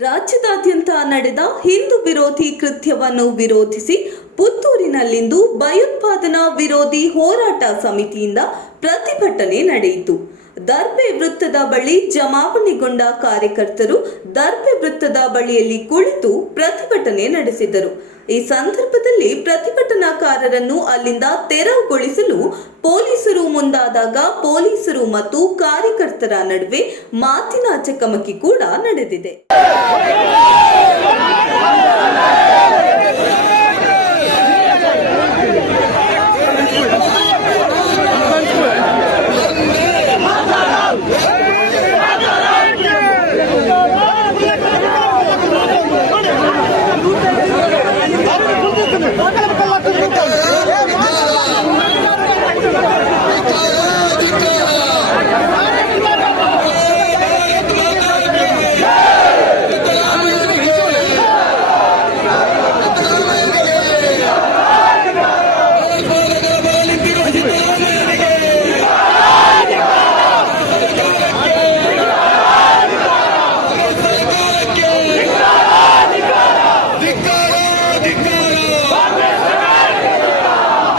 ರಾಜ್ಯದಾದ್ಯಂತ ನಡೆದ ಹಿಂದೂ ವಿರೋಧಿ ಕೃತ್ಯವನ್ನು ವಿರೋಧಿಸಿ ಪುತ್ತೂರಿನಲ್ಲಿಂದು ಭಯೋತ್ಪಾದನಾ ವಿರೋಧಿ ಹೋರಾಟ ಸಮಿತಿಯಿಂದ ಪ್ರತಿಭಟನೆ ನಡೆಯಿತು. ದರ್ಬೆ ವೃತ್ತದ ಬಳಿ ಜಮಾವಣೆಗೊಂಡ ಕಾರ್ಯಕರ್ತರು ದರ್ಬೆ ವೃತ್ತದ ಬಳಿಯಲ್ಲಿ ಕುಳಿತು ಪ್ರತಿಭಟನೆ ನಡೆಸಿದರು. ಈ ಸಂದರ್ಭದಲ್ಲಿ ಪ್ರತಿಭಟನಾಕಾರರನ್ನು ಅಲ್ಲಿಂದ ತೆರವುಗೊಳಿಸಲು ಪೊಲೀಸರು ಮುಂದಾದಾಗ ಪೊಲೀಸರು ಮತ್ತು ಕಾರ್ಯಕರ್ತರ ನಡುವೆ ಮಾತಿನ ಚಕಮಕಿ ಕೂಡ ನಡೆದಿದೆ ಧಿಕ್ಕಾರ ಧಿಕ್ಕಾರ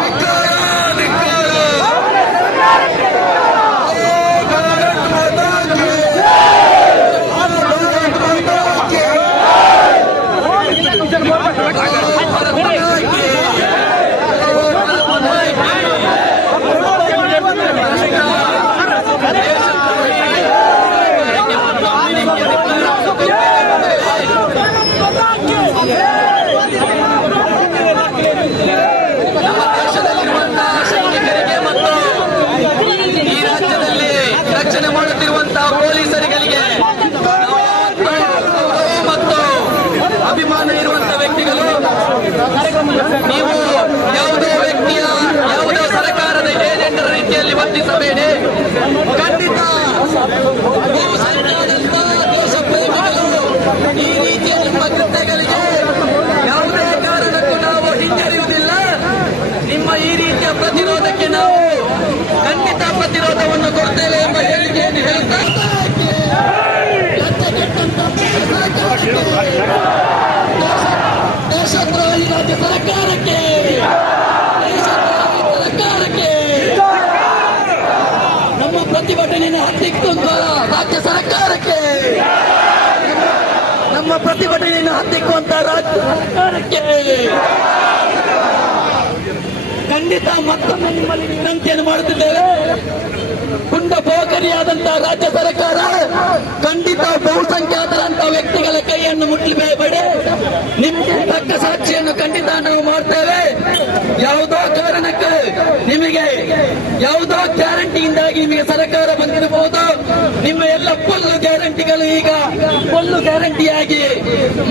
ಧಿಕ್ಕಾರ ಧಿಕ್ಕಾರ ಭಾರತ್ ಮಾತಾ ಕಿ ಭಾರತ್ ಮಾತಾ ಕಿ ದೇಶದಲ್ಲಿರುವಂತಹ ಸೈನಿಕರಿಗೆ ಮತ್ತು ಈ ರಾಜ್ಯದಲ್ಲಿ ರಕ್ಷಣೆ ಮಾಡುತ್ತಿರುವಂತಹ ಪೊಲೀಸರಿಗಳಿಗೆ ನಾವು ಗೌರವ ಮತ್ತು ಅಭಿಮಾನ ಇರುವಂತಹ ವ್ಯಕ್ತಿಗಳು ನೀವು ಯಾವುದೋ ವ್ಯಕ್ತಿಯ ಯಾವುದೋ ಸರ್ಕಾರದ ಏಜೆಂಟರ ವರ್ತಿಸಬೇಡಿ ಖಂಡಿತ. ಈ ರೀತಿಯ ನಿಮ್ಮ ಕೃತ್ಯಗಳಿಗೆ ಯಾವುದೇ ಕಾರಣಕ್ಕೂ ನಾವು ಹಿಂಜರಿಯುವುದಿಲ್ಲ. ನಿಮ್ಮ ಈ ರೀತಿಯ ಪ್ರತಿರೋಧಕ್ಕೆ ನಾವು ಖಂಡಿತ ಪ್ರತಿರೋಧವನ್ನು ಕೊಡ್ತೇವೆ ಎಂಬ ಹೇಳಿಕೆಯನ್ನು ಹೇಳುತ್ತಾ ದೇಶದ್ರೋಹಿ ರಾಜ್ಯ ಸರ್ಕಾರಕ್ಕೆ ದೇಶದ್ರೋಹಿ ಸರ್ಕಾರಕ್ಕೆ ನಮ್ಮ ಪ್ರತಿಭಟನೆಯನ್ನು ಹತ್ತಿಕ್ಕುವ ರಾಜ್ಯ ಸರ್ಕಾರಕ್ಕೆ ನಮ್ಮ ಹತ್ತಿಕ್ಕುವಂತ ರಾಜ್ಯ ಸರ್ಕಾರಕ್ಕೆ ಖಂಡಿತ ಮತ್ತೊಮ್ಮೆ ನಿಮ್ಮಲ್ಲಿ ವಿನಂತಿಯನ್ನು ಮಾಡುತ್ತಿದ್ದೇವೆ. ಕುಂಡ ಪೋಖರಿಯಾದಂತಹ ರಾಜ್ಯ ಸರ್ಕಾರ ಖಂಡಿತ ಬಹುಸಂಖ್ಯಾತರಂತ ವ್ಯಕ್ತಿಗಳ ಕೈಯನ್ನು ಮುಟ್ಟಲೇಬೇಡಿ ನಿಮಗೆ ತಕ್ಕ ಸಾಕ್ಷಿಯನ್ನು ಖಂಡಿತ ನಾವು ಮಾಡ್ತೇವೆ. ಯಾವುದೋ ಕಾರಣಕ್ಕೆ ನಿಮಗೆ ಯಾವುದೋ ಗ್ಯಾರಂಟಿಯಿಂದಾಗಿ ನಿಮಗೆ ಸರ್ಕಾರ ಬಂದಿರಬಹುದು. ನಿಮ್ಮ ಎಲ್ಲ ಪೊಲ್ಲು ಗ್ಯಾರಂಟಿಗಳು ಈಗ ಫುಲ್ಲು ಗ್ಯಾರಂಟಿಯಾಗಿ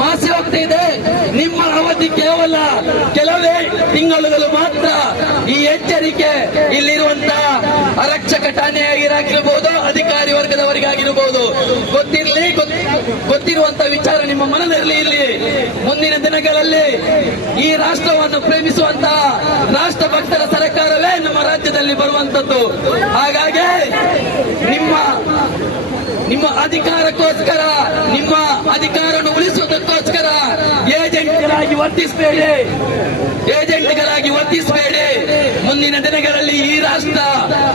ಮಾಸಿ ಹೋಗ್ತಿದೆ ನಿಮ್ಮ ಅವಧಿ ಕೇವಲ ಕೆಲವೇ ತಿಂಗಳುಗಳು ಮಾತ್ರ ಈ ಎಚ್ಚರಿಕೆ ಇಲ್ಲಿರುವಂತಹ ಅರಕ್ಷಕ ಠಾಣೆಯಾಗಿರಾಗಿರಬಹುದು ಅಧಿಕಾರಿ ವರ್ಗದವರಿಗಾಗಿರಬಹುದು. ಗೊತ್ತಿರಲಿ ಗೊತ್ತಿರುವಂತ ವಿಚಾರ ನಿಮ್ಮ ಮನದಲ್ಲಿ ಇಲ್ಲಿ. ಮುಂದಿನ ದಿನಗಳಲ್ಲಿ ಈ ರಾಷ್ಟ್ರವನ್ನು ಪ್ರೇಮಿಸುವಂತಹ ರಾಷ್ಟ್ರ ಭಕ್ತರ ಸರ್ಕಾರವೇ ನಮ್ಮ ರಾಜ್ಯದಲ್ಲಿ ಬರುವಂತದ್ದು. ಹಾಗಾಗಿ ನಿಮ್ಮ ನಿಮ್ಮ ಅಧಿಕಾರಕ್ಕೋಸ್ಕರ, ನಿಮ್ಮ ಅಧಿಕಾರವನ್ನು ಉಳಿಸುವುದಕ್ಕೋಸ್ಕರ ಏಜೆಂಟ್ಗಳಾಗಿ ವರ್ತಿಸಬೇಡಿ. ಏಜೆಂಟ್ಗಳಾಗಿ ವರ್ತಿಸಬೇಡಿ. ಮುಂದಿನ ದಿನಗಳಲ್ಲಿ ಈ ರಾಷ್ಟ್ರ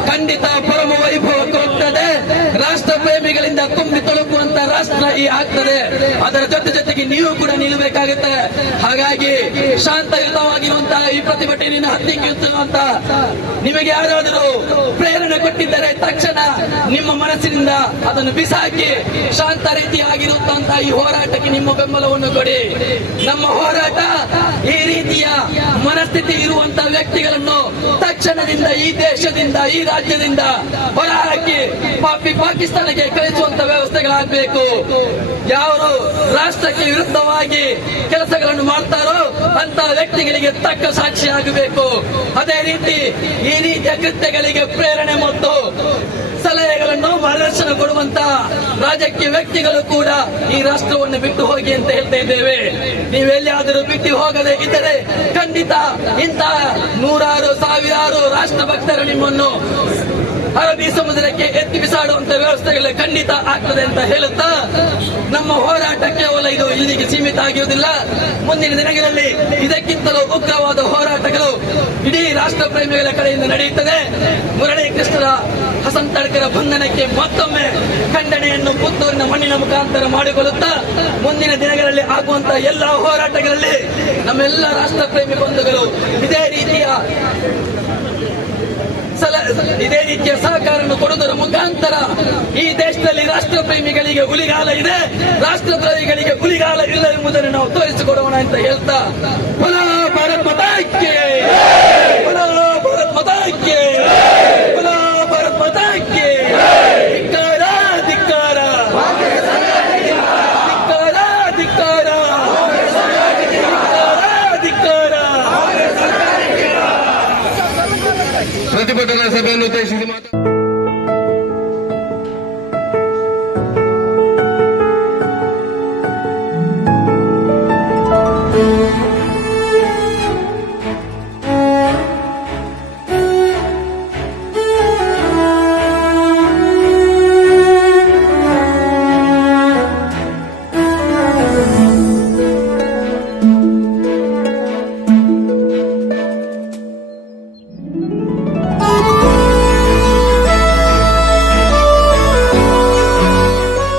ಖಂಡಿತ ಪರಮ ವೈಭವಕ್ಕೆ ಹೋಗ್ತದೆ. ರಾಷ್ಟ್ರ ಪ್ರೇಮಿಗಳಿಂದ ತುಂಬಿ ತೊಳಕುವಂತ ರಾಷ್ಟ್ರ ಈ ಆಗ್ತದೆ. ಅದರ ಜೊತೆ ಜೊತೆಗೆ ನೀವು ಕೂಡ ನಿಲ್ಲಬೇಕಾಗುತ್ತೆ. ಹಾಗಾಗಿ ಈ ಪ್ರತಿಭಟನೆಯನ್ನು ಅಂತ ನಿಮಗೆ ಯಾರಾದರೂ ಪ್ರೇರಣೆ ಕೊಟ್ಟಿದ್ದರೆ ತಕ್ಷಣ ನಿಮ್ಮ ಮನಸ್ಸಿನಿಂದ ಅದನ್ನು ಬಿಸಾಕಿ ಶಾಂತ ರೀತಿಯಾಗಿರುತ್ತಂತ ಈ ಹೋರಾಟಕ್ಕೆ ನಿಮ್ಮ ಬೆಂಬಲವನ್ನು ಕೊಡಿ. ನಮ್ಮ ಹೋರಾಟ ಈ ರೀತಿಯ ಮನಸ್ಥಿತಿ ಇರುವಂತಹ ವ್ಯಕ್ತಿಗಳನ್ನು ತಕ್ಷಣದಿಂದ ಈ ದೇಶದಿಂದ, ಈ ರಾಜ್ಯದಿಂದ ಹೊರಹಾಕಿ ಪಾಪಿ ಪಾಕಿಸ್ತಾನಕ್ಕೆ ಕಳಿಸುವಂತ ವ್ಯವಸ್ಥೆಗಳಾಗಬೇಕು. ಯಾರು ರಾಷ್ಟ್ರಕ್ಕೆ ವಿರುದ್ಧವಾಗಿ ಕೆಲಸಗಳನ್ನು ಮಾಡ್ತಾರೋ ಅಂತ ವ್ಯಕ್ತಿಗಳಿಗೆ ತಕ್ಕ ಸಾಕ್ಷಿ ಆಗಬೇಕು ಅದೇ ರೀತಿ ಈ ರೀತಿಯ ಕೃತ್ಯಗಳಿಗೆ ಪ್ರೇರಣೆ ಮತ್ತು ಸಲಹೆಗಳನ್ನು ಮಾರ್ಗದರ್ಶನ ಕೊಡುವಂತ ರಾಜಕೀಯ ವ್ಯಕ್ತಿಗಳು ಕೂಡ ಈ ರಾಷ್ಟ್ರವನ್ನು ಬಿಟ್ಟು ಹೋಗಿ ಅಂತ ಹೇಳ್ತಾ ಇದ್ದೇವೆ. ನೀವೆಲ್ಲಿಯಾದರೂ ಬಿಟ್ಟು ಹೋಗದೇ ಇದ್ದರೆ ಖಂಡಿತ ಇಂತಹ ನೂರಾರು ಸಾವಿರಾರು ರಾಷ್ಟ್ರ ಭಕ್ತರು ನಿಮ್ಮನ್ನು ಅರಬ್ಬಿ ಸಮುದ್ರಕ್ಕೆ ವ್ಯವಸ್ಥೆಗಳು ಖಂಡಿತ ಆಗ್ತದೆ ಅಂತ ಹೇಳುತ್ತಾ, ನಮ್ಮ ಹೋರಾಟ ಕೇವಲ ಇದು ಇಲ್ಲಿಗೆ ಸೀಮಿತ ಆಗಿರುವುದಿಲ್ಲ. ಮುಂದಿನ ದಿನಗಳಲ್ಲಿ ಇದಕ್ಕಿಂತಲೂ ಉಗ್ರವಾದ ಹೋರಾಟಗಳು ಇಡೀ ರಾಷ್ಟ್ರ ಪ್ರೇಮಿಗಳ ಕಡೆಯಿಂದ ನಡೆಯುತ್ತದೆ. ಮುರಳಿ ಕೃಷ್ಣರ ಹಸನ್ ತಡ್ಕರ ಬಂಧನಕ್ಕೆ ಮತ್ತೊಮ್ಮೆ ಖಂಡನೆಯನ್ನು ಪುತ್ತೂರಿನ ಮಣ್ಣಿನ ಮುಖಾಂತರ ಮಾಡಿಕೊಳ್ಳುತ್ತಾ, ಮುಂದಿನ ದಿನಗಳಲ್ಲಿ ಆಗುವಂತಹ ಎಲ್ಲ ಹೋರಾಟಗಳಲ್ಲಿ ನಮ್ಮೆಲ್ಲ ರಾಷ್ಟ್ರ ಪ್ರೇಮಿ ಬಂಧುಗಳು ಇದೇ ರೀತಿಯ ಇದೇ ರೀತಿಯ ಸಹಕಾರವನ್ನು ಕೊಡುವುದರ ಮುಖಾಂತರ ಈ ದೇಶದಲ್ಲಿ ರಾಷ್ಟ್ರ ಪ್ರೇಮಿಗಳಿಗೆ ಹುಲಿಗಾಲ ಇದೆ. ರಾಷ್ಟ್ರ ಪ್ರೇಮಿಗಳಿಗೆ ಹುಲಿಗಾಲ ಇಲ್ಲ ಎಂಬುದನ್ನು ನಾವು ತೋರಿಸಿಕೊಡೋಣ ಅಂತ ಹೇಳ್ತಾ. ಪುನಃ ಭಾರತ್ ಮತಾಕ್ಕೆ ಪುನಃ ಭಾರತ್ ಮತಾಕ್ಕೆ ಪುನಃ ಭಾರತ್ ಮತಾಕ್ಕೆ ಧಿಕ್ಕಾರ ಧಿಕ್ಕಾರ! ಧಿಕ್ಕಾರ ಪ್ರತಿಭಟನಾ ಸಭೆಯನ್ನು ಉದ್ದೇಶಿಸಿ ಮಾತನಾಡಿ